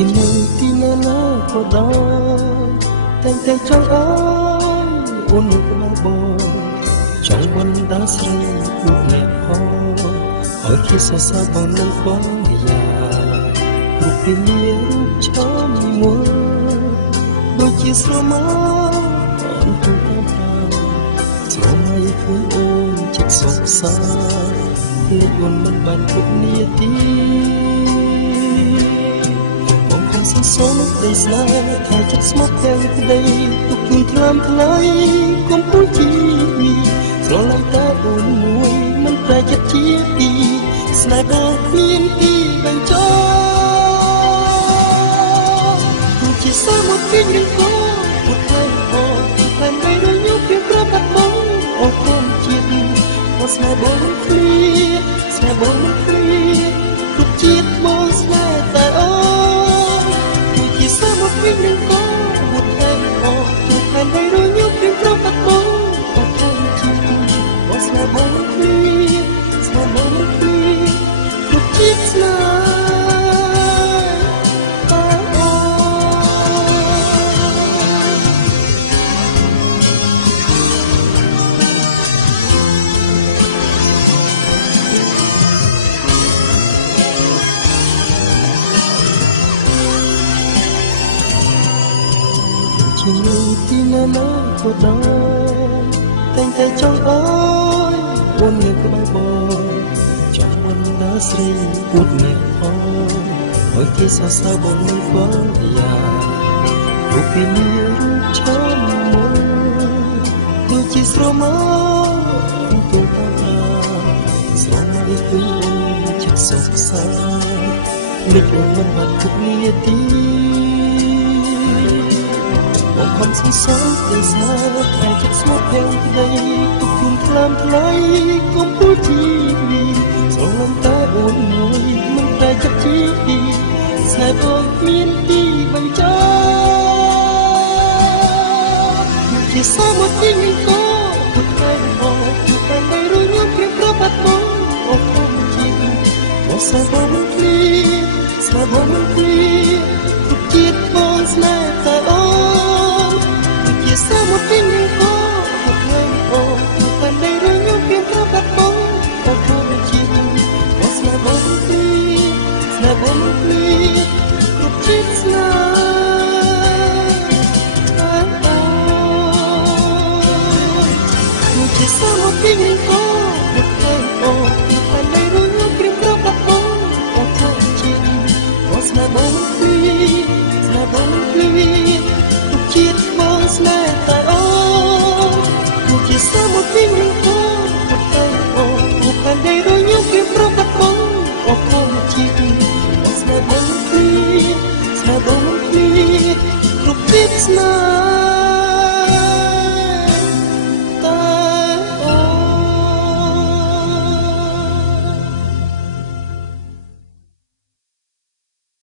ជានៅទីណាណាក៏ដោយតែងតែចង់ឲ្យអូននៅក្បែរបងចង់បណ្ដាស្រីដូចអ្នកផងឲ្យគេសរសើរបងនឹងបងយ៉ារូបពីមានរូបឆោមមួយដូចជាស្រមោលអូនទូតាមស្រមៃគឺអូនចិត្តសោកសៅលេចអូនមិនបានគ្រប់នាទីសូមដីស្នេហ៍ថាចិត្តស្មោះទាំងក្តីទុកខ្លួនថ្លើមថ្លៃកុំពួយជីស្រឡាញ់តែអូនមួយមិនតែចិត្តជាពីរស្នេហ៍ដ៏គ្មានទីបញ្ចប់ទោះជាសាមកពីនឹងក៏ពុតតែអូតែមិនរញូរពីប្របាត់បងអូកុំជាតិអូស្នេហ៍បងគ្លៀស្នេហ៍បងគ្លៀគ្រប់ជាតិបងស្នេហ៍តែអូពីនឹងក៏មុតតែអូទូតែមិនរញូរពីប្របាត់បងអូកុំជាតិអូស្នេហ៍បងគ្លៀស្នេហ៍បងគ្លៀគ្រប់ជាតិស្នេហ៍ជានៅទីណាណាក៏ដោយតែងតែចង់ឲ្យអូននៅក្បែរបងចង់បណ្ដាស្រីពួតអ្នកផងឲ្យគេសរសើរបងនឹងបងយ៉ារូបពីមានរូបឆោមមួយដូចជាស្រមោលទូតាមស្រមោលគឺអូនចិត្តសោកសៅលេចអូនមិនបានគ្រប់នាទីបងខំសន្សំដោយសារតែចិត្តស្មោះទាំងក្តីទុកខ្លួនថ្លើមថ្លៃកុំពួយជីស្រឡាញ់តែអូនមួយមិនតែចិត្តជាទីស្នេហ៍បងមានទីបញ្ចប់ជាសាមកទីនឹងក៏ពុតតែអូតែមិនរញូរពីប្របាត់បងអូកុំជាតិអូស្នេហ៍បងគ្លៀស្នេហ៍បងគ្លៀគ្រប់ជាតិបងស្នេហ៍តែអូសាមកពីនឹងក៏ពុតតែអូតែមិនរញូរពីប្របាត់បងអូកុំជាតិអូស្នេហ៍បងគ្លៀស្នេហ៍បងគ្លៀគ្រប់ជាតិស្នេហ៍ជាសាមកពីនឹងក៏ពុតតែអូតែមិនរញូរពីប្របាត់បងអូកុំជាតិអូស្នេហ៍បងគ្លៀស្នេហ៍បងគ្លៀគ្រប់ជាតិបងស្នេហ៍តែអូទោះជាសាមកពីនឹងក៏ពុតតែអូតែមិនរញូរពីប្របាត់បងអូកុំជាតិអូស្នេហ៍បងគ្លៀស្នេហ៍បងគ្លៀគ្រប់ជាតិស្នេហ៍